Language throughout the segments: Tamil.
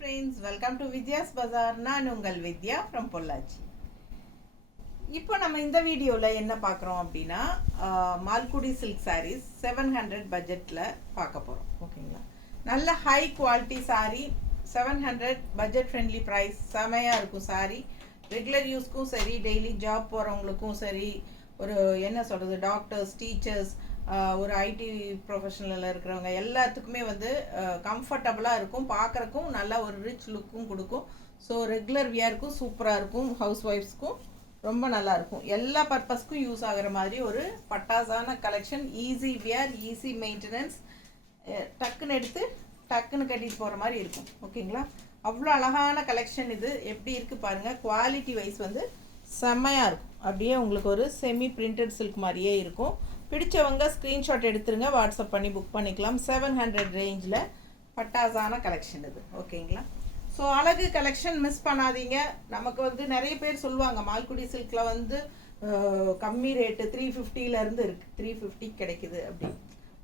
friends, welcome to Vidya's Bazaar. நான் உங்கள் வித்யா from பொள்ளாச்சி. இப்போ நம்ம இந்த வீடியோவில் என்ன பார்க்குறோம் அப்படின்னா மால்குடி சில்க் சாரீஸ் 700 பட்ஜெட்டில் பார்க்க போகிறோம். ஓகேங்களா, நல்ல high quality sari, 700 budget friendly price, செமையாக இருக்கும் சாரீ. ரெகுலர் யூஸ்க்கும் சரி, டெய்லி ஜாப் போகிறவங்களுக்கும் சரி, ஒரு என்ன சொல்கிறது, டாக்டர்ஸ், டீச்சர்ஸ், ஒரு ஐடி ப்ரொஃபஷனலில் இருக்கிறவங்க எல்லாத்துக்குமே வந்து கம்ஃபர்டபுளாக இருக்கும், பார்க்குறக்கும் நல்ல ஒரு ரிச் லுக்கும் கொடுக்கும். ஸோ ரெகுலர் வியருக்கும் சூப்பராக இருக்கும், ஹவுஸ் ஒய்ஃப்ஸ்க்கும் ரொம்ப நல்லாயிருக்கும், எல்லா பர்பஸ்க்கும் யூஸ் ஆகிற மாதிரி ஒரு பட்டாசான collection. Easy wear, easy maintenance, டக்குன்னு எடுத்து டக்குன்னு கட்டிட்டு போகிற மாதிரி இருக்கும். ஓகேங்களா, அவ்வளோ அழகான கலெக்ஷன். இது எப்படி இருக்குது பாருங்கள், குவாலிட்டி வைஸ் வந்து செம்மையாக இருக்கும். அப்படியே உங்களுக்கு ஒரு செமி பிரிண்டட் சில்க் மாதிரியே இருக்கும். பிடிச்சவங்க ஸ்க்ரீன்ஷாட் எடுத்துருங்க, வாட்ஸ்அப் பண்ணி புக் பண்ணிக்கலாம். 700 ரேஞ்சில் பட்டாசான கலெக்ஷன் இது. ஓகேங்களா, ஸோ அழகு கலெக்ஷன் மிஸ் பண்ணாதீங்க. நமக்கு வந்து நிறைய பேர் சொல்லுவாங்க மால்குடி சில்கில் வந்து கம்மி ரேட்டு 350லேருந்து இருக்குது, 350 கிடைக்குது அப்படின்னு.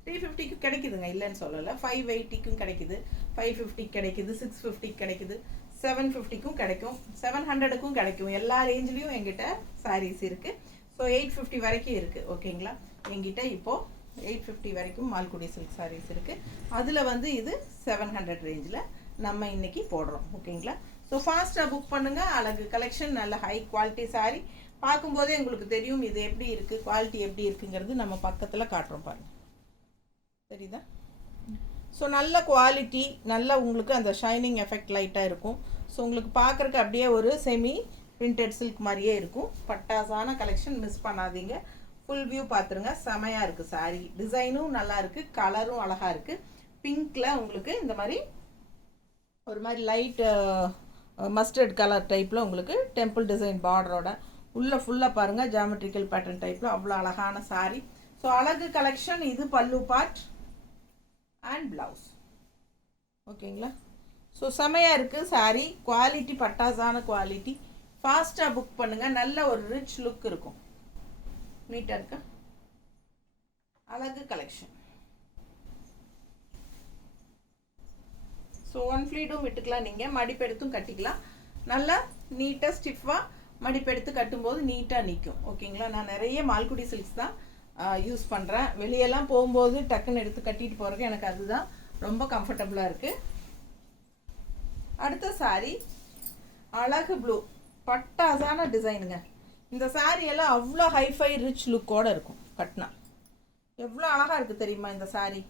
350க்கு கிடைக்குதுங்க, இல்லைன்னு சொல்லலை. 580க்கும் கிடைக்குது, 550 கிடைக்குது, 650 கிடைக்குது, 750க்கும் கிடைக்கும், 700க்கும் கிடைக்கும். எல்லா ரேஞ்சிலையும் எங்கிட்ட சாரீஸ் இருக்குது. ஸோ 850 வரைக்கும் இருக்குது. ஓகேங்களா, எங்கிட்ட இப்போது 850 வரைக்கும் மால்குடி சில்க் சாரீஸ் இருக்குது. அதில் வந்து இது 700 ரேஞ்சில் நம்ம இன்றைக்கி போடுறோம். ஓகேங்களா, ஸோ ஃபாஸ்ட்டாக புக் பண்ணுங்கள். அழகு கலெக்ஷன், நல்ல ஹை குவாலிட்டி சாரீ. பார்க்கும்போதே உங்களுக்கு தெரியும் இது எப்படி இருக்குது, குவாலிட்டி எப்படி இருக்குங்கிறது நம்ம பக்கத்தில் காட்டுறோம் பாருங்கள், தெரியுதா? ஸோ நல்ல குவாலிட்டி, நல்ல உங்களுக்கு அந்த ஷைனிங் எஃபெக்ட் லைட்டாக இருக்கும். ஸோ உங்களுக்கு பார்க்குறக்கு அப்படியே ஒரு செமி பிரிண்டட் சில்க் மாதிரியே இருக்கும். பட்டாசான கலெக்ஷன் மிஸ் பண்ணாதீங்க. ஃபுல் வியூ பார்த்துருங்க, செமையாக இருக்குது சாரீ. டிசைனும் நல்லா இருக்குது, கலரும் அழகாக இருக்குது. பிங்க்கில் உங்களுக்கு இந்த மாதிரி ஒரு மாதிரி லைட் மஸ்டர்ட் கலர் டைப்பில் உங்களுக்கு டெம்பிள் டிசைன் பார்டரோட உள்ளே ஃபுல்லாக பாருங்கள், ஜாமெட்ரிக்கல் பேட்டர்ன் டைப்பில் அவ்வளோ அழகான சாரீ. ஸோ அழகு கலெக்ஷன். இது பல்லு பார்ட் அண்ட் ப்ளவுஸ். ஓகேங்களா, ஸோ செமையாக இருக்குது சாரீ. குவாலிட்டி பட்டாசான குவாலிட்டி. ஃபாஸ்ட்டாக புக் பண்ணுங்கள், நல்ல ஒரு ரிச் லுக் இருக்கும். நீட்டாக இருக்கா, அழகு கலெக்ஷன். ஸோ ஒன் ஃப்ளீடும் விட்டுக்கலாம், நீங்கள் மடிப்பெடுத்தும் கட்டிக்கலாம். நல்லா நீட்டாக ஸ்டிஃபாக மடிப்பெடுத்து கட்டும்போது நீட்டாக நிற்கும். ஓகேங்களா, நான் நிறைய மால்குடி சில்க்ஸ் தான் யூஸ் பண்ணுறேன். வெளியெல்லாம் போகும்போது டக்குன்னு எடுத்து கட்டிட்டு போகிறதுக்கு எனக்கு அதுதான் ரொம்ப கம்ஃபர்டபுளாக இருக்குது. அடுத்த சாரீ அழகு ப்ளூ, பட்டாசான டிசைனுங்க. இந்த சாரியெல்லாம் அவ்வளோ ஹைஃபை ரிச் லுக்கோடு இருக்கும். கட்டினா எவ்வளோ அழகாக இருக்குது தெரியுமா இந்த சாரீ.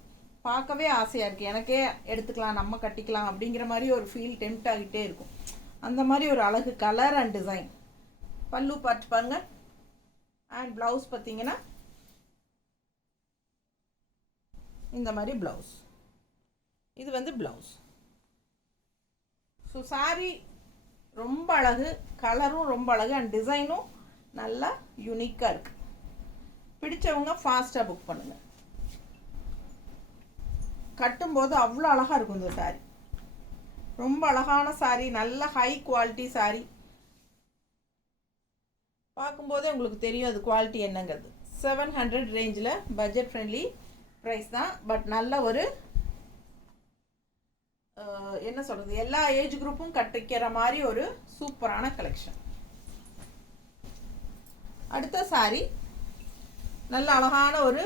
பார்க்கவே ஆசையாக இருக்குது, எனக்கே எடுத்துக்கலாம், நம்ம கட்டிக்கலாம் அப்படிங்கிற மாதிரி ஒரு ஃபீல் டெம்ப்ட் ஆகிட்டே இருக்கும். அந்த மாதிரி ஒரு அழகு கலர் அண்ட் டிசைன். பல்லு பார்த்து பாருங்க. அண்ட் ப்ளவுஸ் பார்த்தீங்கன்னா இந்த மாதிரி ப்ளவுஸ். இது வந்து ப்ளவுஸ். ஸோ சாரீ ரொம்ப அழகு, கலரும் ரொம்ப அழகு, அண்ட் டிசைனும் நல்லா யூனிக்காக இருக்குது. பிடிச்சவங்க ஃபாஸ்ட்டாக புக் பண்ணுங்கள். கட்டும்போது அவ்வளோ அழகாக இருக்கும் இந்த சாரீ. ரொம்ப அழகான சாரீ, நல்ல ஹை குவாலிட்டி சாரீ. பார்க்கும்போதே உங்களுக்கு தெரியும் அது குவாலிட்டி என்னங்கிறது. 700 ரேஞ்சில் பட்ஜெட் ஃப்ரெண்ட்லி ப்ரைஸ் தான். பட் நல்ல ஒரு என்ன சொல்கிறது, எல்லா ஏஜ் குரூப்பும் கட்டிக்கிற மாதிரி ஒரு சூப்பரான கலெக்ஷன். அடுத்த சாரீ நல்ல அழகான ஒரு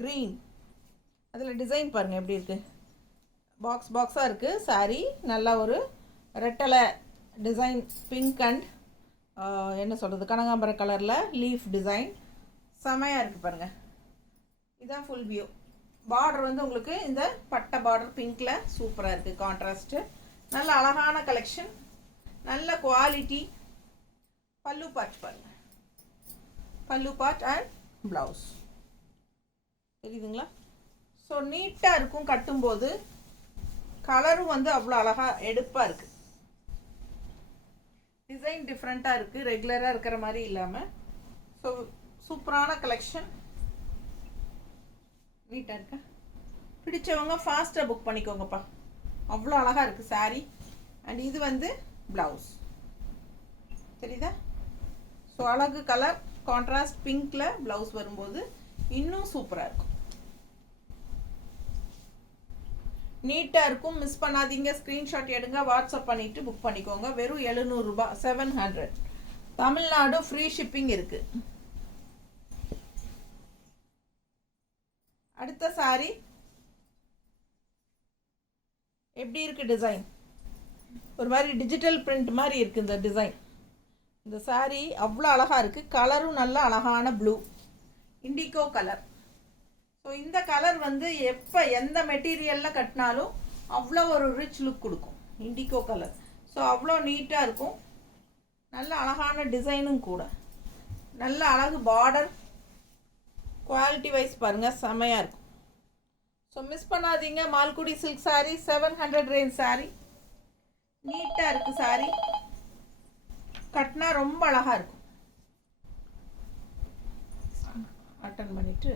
க்ரீன். அதில் டிசைன் பாருங்கள் எப்படி இருக்குது, பாக்ஸாக இருக்குது சாரீ. நல்ல ஒரு ரெட்டலை டிசைன், பிங்க் அண்ட் என்ன சொல்கிறது, கனகாம்பர கலரில் லீஃப் டிசைன் செமையாக இருக்குது பாருங்கள். இதுதான் ஃபுல் வியூ. பார்டர் வந்து உங்களுக்கு இந்த பட்டை பார்டர் பிங்க்கில் சூப்பராக இருக்குது, கான்ட்ராஸ்ட்டு. நல்ல அழகான கலெக்ஷன், நல்ல குவாலிட்டி. பல்லு பார்ட் பாருங்கள், பல்லு பார்ட் அண்ட் ப்ளவுஸ் தெரியுதுங்களா. ஸோ நீட்டாக இருக்கும் கட்டும்போது. கலரும் வந்து அவ்வளோ அழகாக எடுப்பாக இருக்குது. டிசைன் டிஃப்ரெண்ட்டாக இருக்குது, ரெகுலராக இருக்கிற மாதிரி இல்லாமல். ஸோ சூப்பரான கலெக்ஷன், நீட்டாக இருக்கா. பிடிச்சவங்க ஃபாஸ்ட்டாக புக் பண்ணிக்கோங்கப்பா, அவ்வளோ அழகாக இருக்குது சாரீ. அண்ட் இது வந்து ப்ளவுஸ் தெரியுதா. ஸோ அழகு கலர், கான்ட்ராஸ்ட் பிங்க்கில் ப்ளவுஸ் வரும்போது இன்னும் சூப்பராக இருக்கும். நீட்டாக இருக்கும். மிஸ் பண்ணாதீங்க. ஸ்க்ரீன்ஷாட் எடுங்க, வாட்ஸ்அப் பண்ணிவிட்டு புக் பண்ணிக்கோங்க. வெறும் 700 ரூபாய், 700. தமிழ்நாடு ஃப்ரீ ஷிப்பிங் இருக்குது. அடுத்த சாரி எப்படி இருக்குது? டிசைன் ஒரு மாதிரி டிஜிட்டல் பிரிண்ட் மாதிரி இருக்குது இந்த டிசைன். இந்த சாரி அவ்வளோ அழகாக இருக்குது. கலரும் நல்ல அழகான ப்ளூ இண்டிகோ கலர். ஸோ இந்த கலர் வந்து எப்போ எந்த மெட்டீரியலில் கட்டினாலும் அவ்வளோ ஒரு ரிச் லுக் கொடுக்கும். Indigo colour. ஸோ அவ்வளோ நீட்டாக இருக்கும். நல்ல அழகான டிசைனும் கூட. நல்ல அழகு பார்டர். குவாலிட்டி வைஸ் பாருங்கள், செமையாக இருக்கும். ஸோ மிஸ் பண்ணாதீங்க. Malgudi silk sari, 700 range sari. நீட்டாக இருக்குது சாரீ. கட்டினா ரொம்ப அழகாக இருக்கும். அட்டன் பண்ணிவிட்டு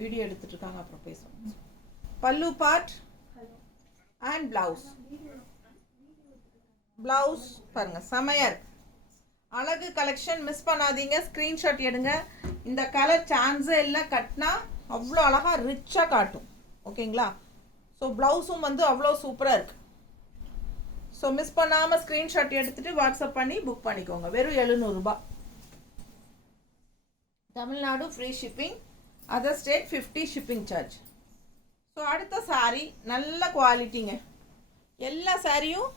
வீடியோ எடுத்துட்டு இருக்காங்க, அப்புறம் பேசுவோம். பல்லு பார்ட் அண்ட் பிளவுஸ். பிளவுஸ் பாருங்க, செமையா இருக்கு. அழகு கலெக்ஷன். மிஸ் பண்ணாதீங்க. ஸ்க்ரீன்ஷாட் எடுங்க. இந்த கலர் சான்ஸே இல்லை. கட்டினா அவ்வளோ அழகா ரிச்சாக காட்டும். ஓகேங்களா? ஸோ பிளவுஸும் வந்து அவ்வளோ சூப்பராக இருக்கு. ஸோ மிஸ் பண்ணாமல் ஸ்க்ரீன்ஷாட் எடுத்துட்டு வாட்ஸ்அப் பண்ணி புக் பண்ணிக்கோங்க. வெறும் 700 ரூபாய். Tamil Nadu free shipping, other state 50 shipping charge. So அடுத்த சாரீ நல்ல குவாலிட்டிங்க. எல்லா சாரியும்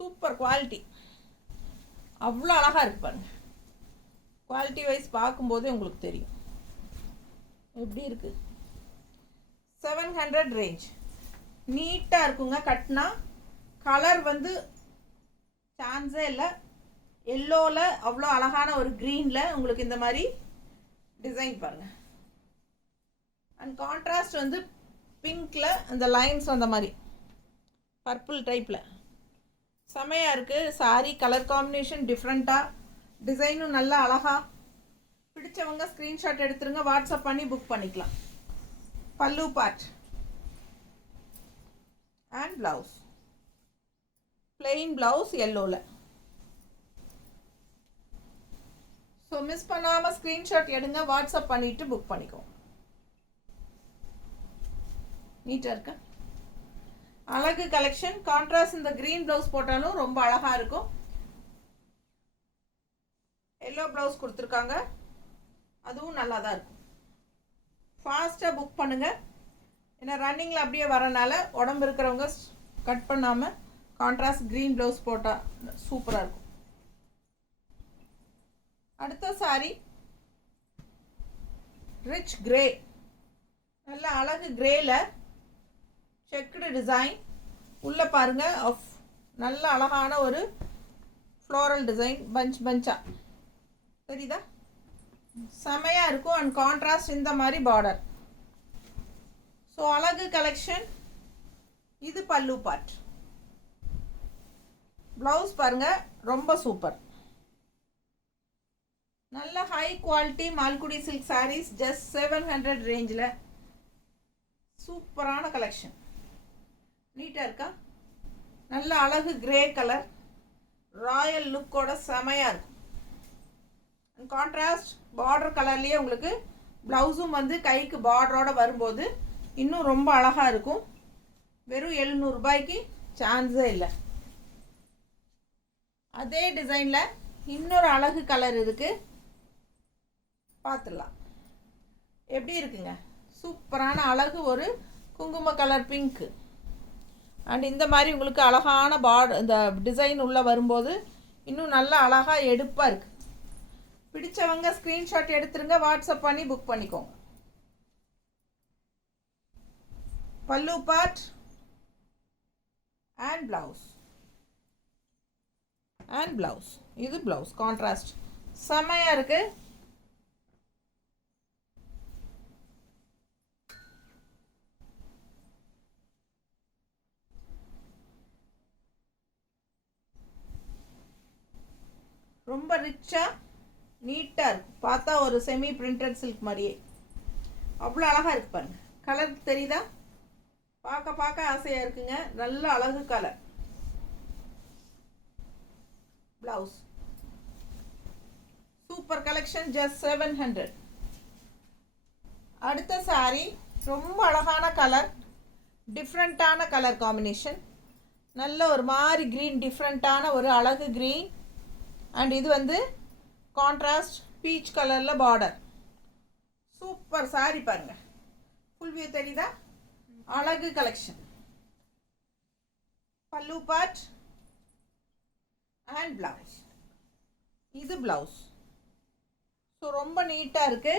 சூப்பர் குவாலிட்டி. அவ்வளோ அழகாக இருக்கு பாருங்க. குவாலிட்டி வைஸ் பார்க்கும்போதே உங்களுக்கு தெரியும் எப்படி இருக்கு. 700 ரேஞ்ச். நீட்டாக இருக்குங்க. கட்டினா கலர் வந்து சான்ஸே இல்லை. எல்லோவில் அவ்வளோ அழகான ஒரு க்ரீனில் உங்களுக்கு இந்த மாதிரி டிசைன் பாருங்கள். அண்ட் கான்ட்ராஸ்ட் வந்து பிங்க்கில் அந்த லைன்ஸ் அந்த மாதிரி பர்பிள் டைப்பில் செமையாக இருக்குது. சாரி கலர் காம்பினேஷன் டிஃப்ரெண்ட்டாக, டிசைனும் நல்லா அழகாக. பிடிச்சவங்க ஸ்க்ரீன்ஷாட் எடுத்துருங்க, வாட்ஸ்அப் பண்ணி புக் பண்ணிக்கலாம். Pallu part and blouse. Plain blouse எல்லோவில். ஸோ மிஸ் பண்ணாமல் ஸ்க்ரீன்ஷாட் எடுங்க, வாட்ஸ்அப் பண்ணிவிட்டு புக் பண்ணிக்கோங்க. நீட்டாக இருக்கா? அழகு கலெக்ஷன். கான்ட்ராஸ்ட் இந்த க்ரீன் ப்ளவுஸ் போட்டாலும் ரொம்ப அழகாக இருக்கும். எல்லோ ப்ளவுஸ் கொடுத்துருக்காங்க, அதுவும் நல்லா தான் இருக்கும். ஃபாஸ்ட்டாக புக் பண்ணுங்கள். ஏன்னா ரன்னிங்கில் அப்படியே வரனால உடம்பு இருக்கிறவங்க கட் பண்ணாமல் கான்ட்ராஸ்ட் க்ரீன் ப்ளவுஸ் போட்டால் சூப்பராக இருக்கும். அடுத்த சாரி ரிச் கிரே. நல்ல அழகு கிரேல செக்குடு டிசைன். உள்ளே பாருங்க, நல்ல அழகான ஒரு ஃப்ளோரல் டிசைன், பஞ்சா தெரியுதா? செமையாக இருக்கும். அண்ட் கான்ட்ராஸ்ட் இந்த மாதிரி பார்டர். ஸோ அழகு கலெக்ஷன். இது பல்லு பார்ட். ப்ளவுஸ் பாருங்க, ரொம்ப சூப்பர். நல்ல high quality Malgudi silk saris, just 700 ரேஞ்சில் சூப்பரான கலெக்ஷன். நீட்டாக இருக்கா? நல்ல அழகு கிரே கலர், ராயல் லுக்கோட செமையாக இருக்கும். கான்ட்ராஸ்ட் பார்டர் கலர்லேயே உங்களுக்கு ப்ளவுஸும் வந்து கைக்கு பார்டரோடு வரும்போது இன்னும் ரொம்ப அழகாக இருக்கும். வெறும் 700 ரூபாய்க்கு சான்ஸே இல்லை. அதே டிசைனில் இன்னொரு அழகு கலர் இருக்குது, பார்த்துடலாம். எப்படி இருக்குங்க? சூப்பரான அழகு ஒரு குங்கும கலர் பிங்க்கு. அண்ட் இந்த மாதிரி உங்களுக்கு அழகான இந்த டிசைன் உள்ளே வரும்போது இன்னும் நல்லா அழகாக எடுப்பாக இருக்குது. பிடிச்சவங்க ஸ்க்ரீன்ஷாட் எடுத்துருங்க, வாட்ஸ்அப் பண்ணி புக் பண்ணிக்கோங்க. பல்லு பார்ட் அண்ட் ப்ளவுஸ். இது ப்ளவுஸ் கான்ட்ராஸ்ட் செமையாக இருக்குது. ரொம்ப ரிச்சாக நீட்டாக இருக்கும். பார்த்தா ஒரு செமி பிரிண்டட் சில்க் மாதிரியே அவ்வளோ அழகாக இருக்கு பாருங்க. கலர் தெரியுதா? பார்க்க ஆசையாக இருக்குங்க. நல்ல அழகு colour. Blouse super collection, just 700. அடுத்த சாரி ரொம்ப அழகான கலர், டிஃப்ரெண்ட்டான கலர் காம்பினேஷன், நல்ல ஒரு மாதிரி க்ரீன், டிஃப்ரெண்ட்டான ஒரு அழகு க்ரீன். அண்ட் இது வந்து கான்ட்ராஸ்ட் பீச் கலரில் பார்டர். சூப்பர் சாரி பாருங்க, ஃபுல் வியூ தெரியுதா? அழகு கலெக்ஷன். பல்லு பார்ட் அண்ட் பிளவுஸ். இது பிளவுஸ். ஸோ ரொம்ப நீட்டாக இருக்கு,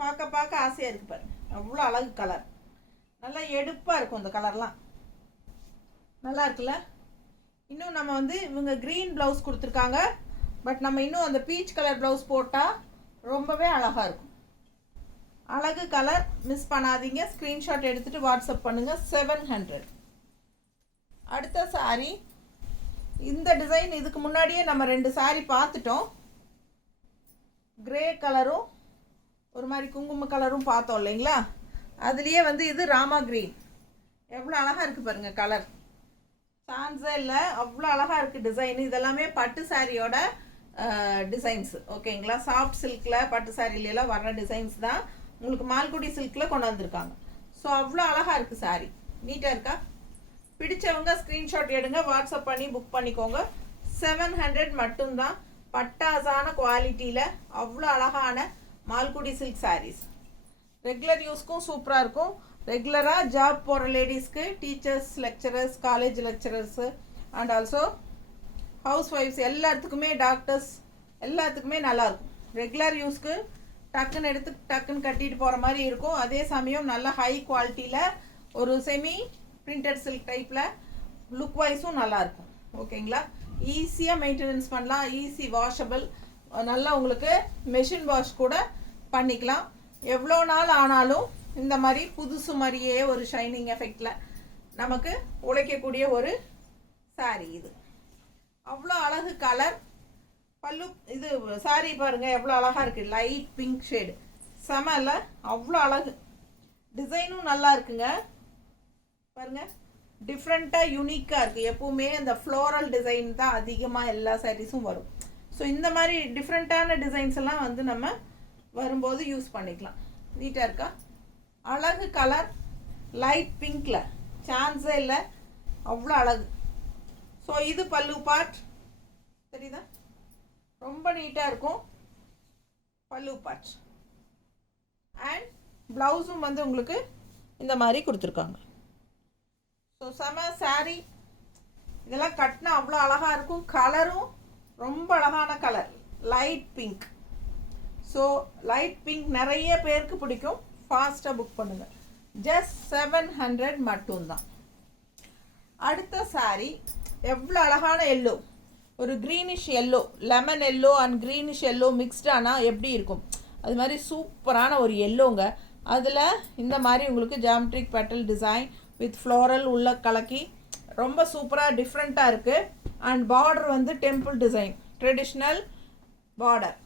பார்க்க பார்க்க ஆசையாக இருக்கு பாருங்க. அவ்வளோ அழகு கலர், நல்லா எடுப்பாக இருக்கும் இந்த கலர்லாம், நல்லா இருக்குல்ல? இன்னும் நம்ம வந்து இவங்க க்ரீன் ப்ளவுஸ் கொடுத்துருக்காங்க, பட் நம்ம இன்னும் அந்த பீச் கலர் ப்ளவுஸ் போட்டால் ரொம்பவே அழகாக இருக்கும். அழகு கலர், மிஸ் பண்ணாதீங்க. ஸ்க்ரீன்ஷாட் எடுத்துகிட்டு வாட்ஸ்அப் பண்ணுங்கள். 700. அடுத்த சாரீ இந்த டிசைன். இதுக்கு முன்னாடியே நம்ம 2 சாரீ பார்த்துட்டோம். கிரே கலரும் ஒரு மாதிரி குங்கும கலரும் பார்த்தோம் இல்லைங்களா? அதுலேயே வந்து இது ராமா க்ரீன். எவ்வளோ அழகாக இருக்குது பாருங்கள் கலர், சான்ஸே இல்லை, அவ்வளோ அழகாக இருக்குது டிசைன். இதெல்லாமே பட்டு சாரியோட டிசைன்ஸ், ஓகேங்களா? சாஃப்ட் சில்கில் பட்டு சாரிலாம் வர்ற டிசைன்ஸ் தான் உங்களுக்கு மால்குடி சில்கில் கொண்டு வந்திருக்காங்க. ஸோ அவ்வளோ அழகாக இருக்குது சாரி, நீட்டாக இருக்கா? பிடிச்சவங்க ஸ்க்ரீன்ஷாட் எடுங்க, வாட்ஸ்அப் பண்ணி புக் பண்ணிக்கோங்க. 700 மட்டும்தான். பட்டாசான குவாலிட்டியில் அவ்வளோ அழகான மால்குடி சில்க் சாரீஸ். ரெகுலர் யூஸ்க்கும் சூப்பராக இருக்கும். ரெகுலராக ஜாப் போகிற லேடிஸ்க்கு, teachers, lecturers, college lecturers and also ஹவுஸ் ஒய்ஃப்ஸ் எல்லாத்துக்குமே, டாக்டர்ஸ் எல்லாத்துக்குமே நல்லாயிருக்கும். ரெகுலர் யூஸ்க்கு டக்குன்னு எடுத்து டக்குன்னு கட்டிட்டு போகிற மாதிரி இருக்கும். அதே சமயம் நல்ல ஹை குவாலிட்டியில் ஒரு செமி பிரிண்டட் சில்க் டைப்பில் லுக் வைஸும் நல்லாயிருக்கும், ஓகேங்களா? ஈஸியாக மெயின்டெனன்ஸ் பண்ணலாம், ஈஸி வாஷபிள், நல்லா உங்களுக்கு மெஷின் வாஷ் கூட பண்ணிக்கலாம். எவ்வளோ நாள் ஆனாலும் இந்த மாதிரி புதுசு மாதிரியே ஒரு ஷைனிங் எஃபெக்டில் நமக்கு உழைக்கக்கூடிய ஒரு சாரீ இது. அவ்வளோ அழகு கலர். பல்லு இது சாரீ பாருங்கள் எவ்வளோ அழகாக இருக்குது, லைட் பிங்க் ஷேடு, செமல்ல, அவ்வளோ அழகு. டிசைனும் நல்லா இருக்குங்க பாருங்கள், டிஃப்ரெண்ட்டாக யூனிக்காக இருக்குது. எப்போவுமே அந்த ஃப்ளோரல் டிசைன் தான் அதிகமாக எல்லா சாரீஸும் வரும். ஸோ இந்த மாதிரி டிஃப்ரெண்ட்டான டிசைன்ஸ் எல்லாம் வந்து நம்ம வரும்போது யூஸ் பண்ணிக்கலாம். நீட்டாக இருக்கா? அழகு கலர், லைட் பிங்க்கில் சான்ஸே இல்லை, அவ்வளோ அழகு. ஸோ இது பல்லு பார்ட் தெரியுதா? ரொம்ப நீட்டாக இருக்கும் பல்லு பார்ட். அண்ட் ப்ளவுஸும் வந்து உங்களுக்கு இந்த மாதிரி கொடுத்துருக்காங்க. ஸோ செம சாரீ. இதெல்லாம் கட்டினா அவ்வளோ அழகாக இருக்கும். கலரும் ரொம்ப அழகான colour, light pink. So light pink நிறைய பேருக்கு பிடிக்கும். ஃபாஸ்ட்டாக புக் பண்ணுங்கள். ஜஸ்ட் 700 மட்டும்தான். அடுத்த சாரீ எவ்வளோ அழகான எல்லோ, ஒரு greenish yellow, lemon yellow and greenish yellow மிக்ஸ்டானால் எப்படி இருக்கும் அது மாதிரி சூப்பரான ஒரு எல்லோங்க. அதில் இந்த மாதிரி உங்களுக்கு geometric petal design with floral உள்ள கலக்கி ரொம்ப சூப்பராக டிஃப்ரெண்ட்டாக இருக்குது. அண்ட் பார்டர் வந்து temple design, traditional border.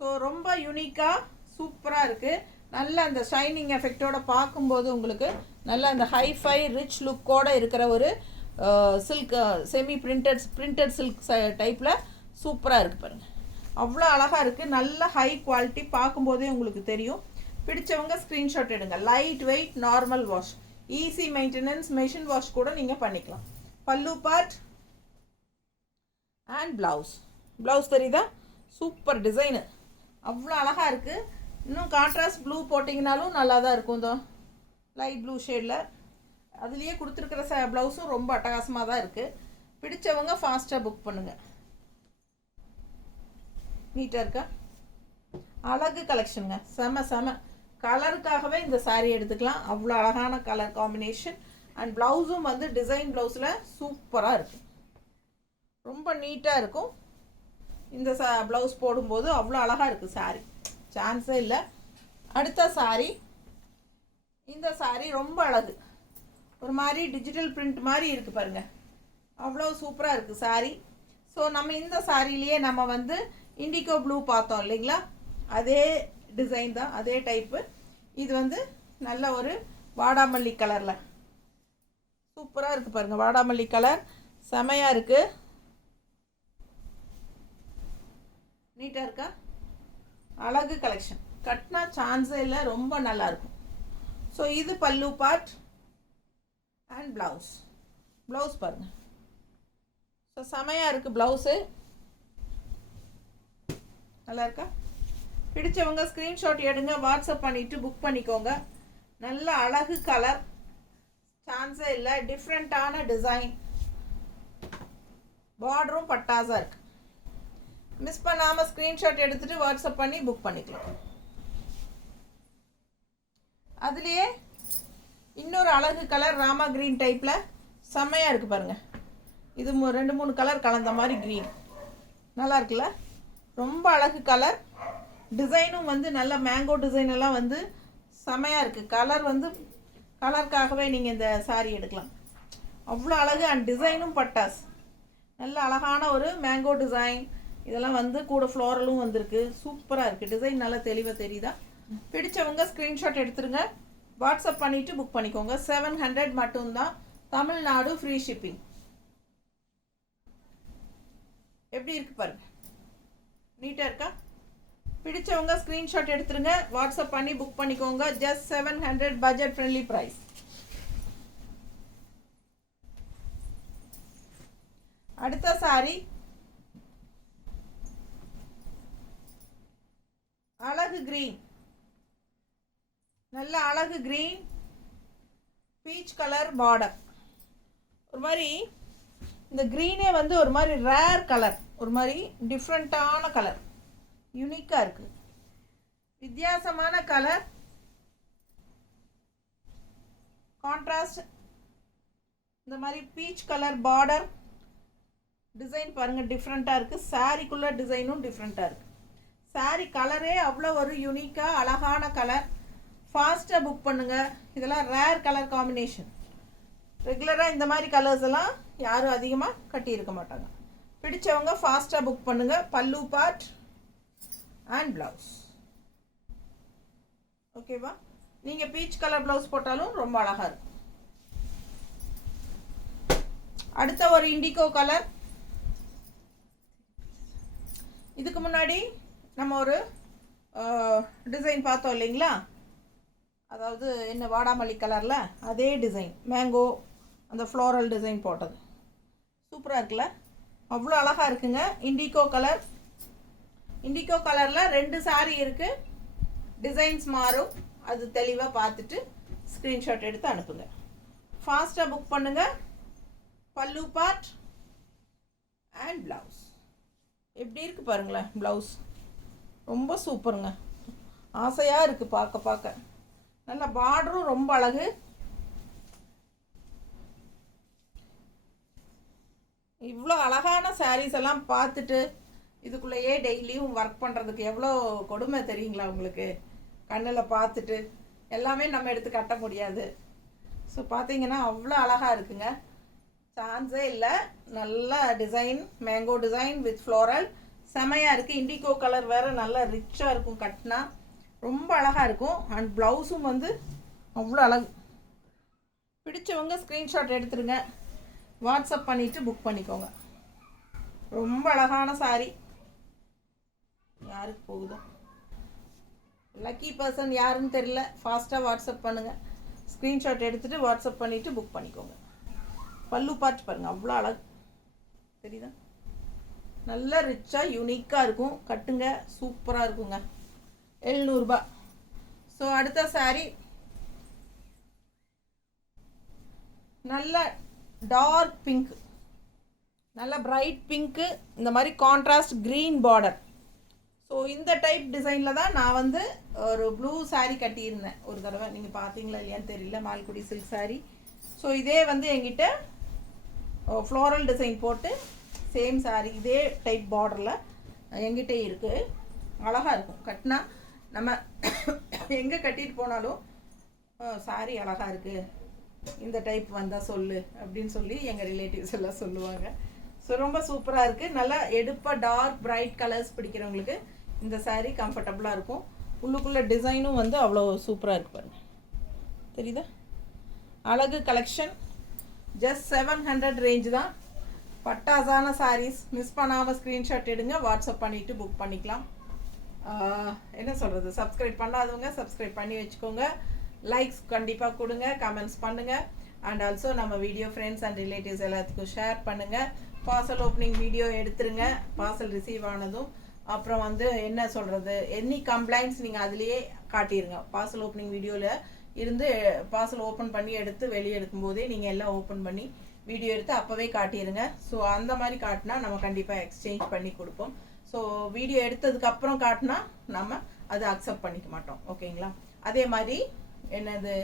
So ரொம்ப யூனிக்காக சூப்பராக இருக்குது. நல்ல அந்த ஷைனிங் எஃபெக்டோடு பார்க்கும்போது உங்களுக்கு நல்ல அந்த ஹைஃபை ரிச் லுக்கோடு இருக்கிற ஒரு சில்க், செமி பிரிண்டட் சில்க் டைப்பில் சூப்பராக இருக்குது பாருங்கள். அவ்வளோ அழகாக இருக்குது, நல்ல ஹை குவாலிட்டி, பார்க்கும்போதே உங்களுக்கு தெரியும். பிடிச்சவங்க ஸ்க்ரீன்ஷாட் எடுங்க. Light weight, normal wash, easy maintenance, machine wash கூட நீங்கள் பண்ணிக்கலாம். பல்லு பார்ட் அண்ட் ப்ளவுஸ் தெரியுதா? சூப்பர் டிசைனு, அவ்வளோ அழகாக இருக்குது. இன்னும் கான்ட்ராஸ்ட் ப்ளூ போட்டிங்கனாலும் நல்லா தான் இருக்கும். இதோ லைட் ப்ளூ ஷேடில் அதுலேயே கொடுத்துருக்கிற ப்ளவுஸும் ரொம்ப அட்டகாசமாக தான் இருக்குது. பிடிச்சவங்க ஃபாஸ்ட்டாக புக் பண்ணுங்கள். நீட்டாக இருக்கா? அழகு கலெக்ஷனுங்க, செம கலருக்காகவே இந்த சாரீ எடுத்துக்கலாம். அவ்வளோ அழகான கலர் காம்பினேஷன். அண்ட் ப்ளவுஸும் வந்து டிசைன் ப்ளவுஸில் சூப்பராக இருக்குது, ரொம்ப நீட்டாக இருக்கும். இந்த ப்ளவுஸ் போடும்போது அவ்வளோ அழகாக இருக்குது சாரீ, சான்ஸே இல்லை. அடுத்த சாரீ, இந்த சாரீ ரொம்ப அழகு, ஒரு மாதிரி டிஜிட்டல் பிரிண்ட் மாதிரி இருக்குது பாருங்கள், அவ்வளோ சூப்பராக இருக்குது சாரீ. ஸோ நம்ம இந்த சாரிலேயே நம்ம வந்து இண்டிகோ ப்ளூ பார்த்தோம் இல்லைங்களா, அதே டிசைன் தான், அதே டைப்பு. இது வந்து நல்ல ஒரு வாடாமல்லி கலரில் சூப்பராக இருக்குது பாருங்கள். வாடாமல்லி கலர் செமையாக இருக்குது, நீட்டாக இருக்கா? அழகு கலெக்ஷன். கட்டினா சான்ஸே இல்லை, ரொம்ப நல்லாயிருக்கும். ஸோ இது பல்லு பார்ட் அண்ட் ப்ளவுஸ் பாருங்கள். ஸோ செமையாக இருக்குது ப்ளவுஸு. நல்லா இருக்கா? பிடிச்சவங்க ஸ்க்ரீன்ஷாட் எடுங்க, வாட்ஸ்அப் பண்ணிவிட்டு புக் பண்ணிக்கோங்க. நல்ல அழகு கலர், சான்ஸே இல்லை, டிஃப்ரெண்ட்டான டிசைன், பார்டரும் பட்டாஸாக இருக்குது. மிஸ் பண்ணாமல் ஸ்க்ரீன்ஷாட் எடுத்துகிட்டு வாட்ஸ்அப் பண்ணி புக் பண்ணிக்கலாம். அதுலேயே இன்னொரு அழகு கலர் ராமா க்ரீன் டைப்பில் செம்மையாக இருக்குது பாருங்கள். இது 2-3 கலர் கலந்த மாதிரி க்ரீன் நல்லா இருக்குல்ல? ரொம்ப அழகு கலர். டிசைனும் வந்து நல்ல மேங்கோ டிசைன் எல்லாம் வந்து செம்மையாக இருக்குது. கலருக்காகவே நீங்கள் இந்த சாரீ எடுக்கலாம். அவ்வளோ அழகு. அண்ட் டிசைனும் பட்டாஸ், நல்ல அழகான ஒரு மேங்கோ டிசைன். இதெல்லாம் வந்து கூட ஃப்ளோரலும் வந்திருக்கு. சூப்பராக இருக்குது. டிசைன் நல்லா தெளிவாக தெரியுதா? பிடிச்சவங்க ஸ்க்ரீன்ஷாட் எடுத்துருங்க, வாட்ஸ்அப் பண்ணிவிட்டு புக் பண்ணிக்கோங்க. 700 மட்டும்தான், தமிழ்நாடு ஃப்ரீ ஷிப்பிங். எப்படி இருக்குது பாருங்கள், நீட்டாக இருக்கா? பிடிச்சவங்க ஸ்க்ரீன்ஷாட் எடுத்துருங்க, வாட்ஸ்அப் பண்ணி புக் பண்ணிக்கோங்க. Just 700, budget friendly price. அடுத்த சாரி அழகு கிரீன், நல்ல அழகு கிரீன், பீச் கலர் பார்டர். ஒரு மாதிரி இந்த கிரீனே வந்து ஒரு மாதிரி ரேர் கலர், ஒரு மாதிரி டிஃப்ரெண்ட்டான கலர், யூனிக்காக இருக்குது. வித்தியாசமான கலர், கான்ட்ராஸ்ட். இந்த மாதிரி பீச் கலர் பார்டர் டிசைன் பாருங்கள், டிஃப்ரெண்ட்டாக இருக்குது. சாரிக்குள்ளே டிசைனும் டிஃப்ரெண்ட்டாக இருக்குது. சாரி கலரே அவ்வளோ ஒரு யூனிக்காக அழகான கலர். ஃபாஸ்ட்டாக புக் பண்ணுங்கள். இதெல்லாம் ரேர் கலர் காம்பினேஷன். ரெகுலராக இந்த மாதிரி கலர்ஸ் எல்லாம் யாரும் அதிகமாக கட்டியிருக்க மாட்டாங்க. பிடிச்சவங்க ஃபாஸ்ட்டாக புக் பண்ணுங்கள். பல்லு பார்ட் அண்ட் ப்ளவுஸ். ஓகேவா? நீங்கள் பீச் கலர் ப்ளவுஸ் போட்டாலும் ரொம்ப அழகாக இருக்கும். அடுத்த ஒரு இண்டிகோ கலர். இதுக்கு முன்னாடி நம்ம ஒரு டிசைன் பார்த்தோம் இல்லைங்களா? அதாவது என்ன வாடாமல்லி கலரில் அதே டிசைன், மேங்கோ அந்த ஃப்ளோரல் டிசைன் போட்டது. சூப்பராக இருக்குல்ல? அவ்வளோ அழகாக இருக்குங்க. Indigo colour. இண்டிகோ கலரில் 2 சாரீ இருக்குது. டிசைன்ஸ் மாறும், அது தெளிவாக பார்த்துட்டு ஸ்க்ரீன்ஷாட் எடுத்து அனுப்புங்க. ஃபாஸ்ட்டாக புக் பண்ணுங்கள். பல்லு பார்ட் அண்ட் ப்ளவுஸ். எப்படி இருக்குது பாருங்களேன் ப்ளவுஸ், ரொம்ப சூப்பருங்க. ஆசையாக இருக்குது பார்க்க. நல்ல பார்டரும் ரொம்ப அழகு. இவ்வளோ அழகான சாரீஸ் எல்லாம் பார்த்துட்டு இதுக்குள்ளேயே டெய்லியும் ஒர்க் பண்ணுறதுக்கு எவ்வளோ கொடுமை தெரியுங்களா உங்களுக்கு? கண்ணில் பார்த்துட்டு எல்லாமே நம்ம எடுத்து கட்ட முடியாது. ஸோ பார்த்தீங்கன்னா அவ்வளோ அழகாக இருக்குங்க, சான்ஸே இல்லை. நல்ல design, mango design with floral, செமையாக இருக்குது. இண்டிகோ கலர் வேறு நல்லா ரிச்சாக இருக்கும், கட்டினா ரொம்ப அழகாக இருக்கும். அண்ட் ப்ளவுஸும் வந்து அவ்வளோ அழகு. பிடிச்சவங்க ஸ்க்ரீன்ஷாட் எடுத்துருங்க, வாட்ஸ்அப் பண்ணிவிட்டு புக் பண்ணிக்கோங்க. ரொம்ப அழகான சாரீ. யாருக்கு போகுதோ, லக்கி பர்சன் யாருன்னு தெரியல. ஃபாஸ்ட்டாக வாட்ஸ்அப் பண்ணுங்கள், ஸ்க்ரீன்ஷாட் எடுத்துகிட்டு வாட்ஸ்அப் பண்ணிவிட்டு புக் பண்ணிக்கோங்க. பல்லு பார்ட் பாருங்கள், அவ்வளோ அழகு தெரியுதா? நல்ல ரிச்சாக யூனிக்காக இருக்கும். கட்டுங்க, சூப்பராக இருக்குங்க. 700 ரூபாய். ஸோ அடுத்த சாரீ நல்ல டார்க் பிங்க், நல்ல பிரைட் பிங்க்கு, இந்த மாதிரி கான்ட்ராஸ்ட் க்ரீன் பார்டர். ஸோ இந்த டைப் டிசைனில் தான் நான் வந்து ஒரு ப்ளூ சாரீ கட்டியிருந்தேன் ஒரு தடவை. நீங்கள் பார்த்தீங்களா இல்லையான்னு தெரியல, மால்குடி சில்க் சாரீ. ஸோ இதே வந்து என்கிட்ட ஃப்ளோரல் டிசைன் போட்டு சேம் சாரீ இதே டைப் பார்டரில் என்கிட்ட இருக்குது. அழகாக இருக்கும் கட்டினா. நம்ம எங்கே கட்டிட்டு போனாலும் சாரீ அழகாக இருக்குது, இந்த டைப் வந்தால் சொல்லு அப்படின்னு சொல்லி எங்கள் ரிலேட்டிவ்ஸ் எல்லாம் சொல்லுவாங்க. ஸோ ரொம்ப சூப்பராக இருக்குது. நல்லா எடுப்பாக டார்க் பிரைட் கலர்ஸ் பிடிக்கிறவங்களுக்கு இந்த சாரீ கம்ஃபர்டபுளாக இருக்கும். உள்ளுக்குள்ளே டிசைனும் வந்து அவ்வளோ சூப்பராக இருக்குது பாருங்க, தெரியுதா? அழகு கலெக்ஷன். ஜஸ்ட் 700 ரேஞ்சு தான். பட்டாசான சாரீஸ். மிஸ் பண்ணாமல் ஸ்க்ரீன்ஷாட் எடுங்க, வாட்ஸ்அப் பண்ணிவிட்டு புக் பண்ணிக்கலாம். என்ன சொல்கிறது, சப்ஸ்கிரைப் பண்ணாதவங்க சப்ஸ்கிரைப் பண்ணி வச்சுக்கோங்க. லைக்ஸ் கண்டிப்பாக கொடுங்க, கமெண்ட்ஸ் பண்ணுங்கள். அண்ட் ஆல்சோ நம்ம வீடியோ ஃப்ரெண்ட்ஸ் அண்ட் ரிலேட்டிவ்ஸ் எல்லாத்துக்கும் ஷேர் பண்ணுங்கள். பார்சல் ஓப்பனிங் வீடியோ எடுத்துருங்க பார்சல் ரிசீவ் ஆனதும். அப்புறம் வந்து என்ன சொல்கிறது, எனி கம்ப்ளைண்ட்ஸ் நீங்கள் அதுலேயே காட்டிடுங்க. பார்சல் ஓப்பனிங் வீடியோவில் இருந்து பார்சல் ஓப்பன் பண்ணி எடுத்து வெளியே எடுக்கும்போதே நீங்கள் எல்லாம் ஓப்பன் பண்ணி வீடியோ எடுத்து அப்போவே காட்டிடுங்க. ஸோ அந்த மாதிரி காட்டினா நம்ம கண்டிப்பாக எக்ஸ்சேஞ்ச் பண்ணி கொடுப்போம். ஸோ வீடியோ எடுத்ததுக்கப்புறம் காட்டினா நம்ம அதை அக்செப்ட் பண்ணிக்க மாட்டோம். ஓகேங்களா? அதே மாதிரி என்னது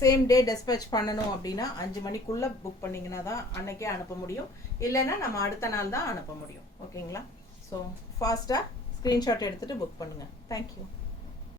சேம் டே டிஸ்பேச் பண்ணணும் அப்படின்னா 5 மணிக்குள்ளே புக் பண்ணிங்கன்னா தான் அன்னைக்கே அனுப்ப முடியும். இல்லைன்னா நம்ம அடுத்த நாள் தான் அனுப்ப முடியும். ஓகேங்களா? ஸோ ஃபாஸ்ட்டாக ஸ்க்ரீன்ஷாட் எடுத்துகிட்டு புக் பண்ணுங்கள். தேங்க்யூ.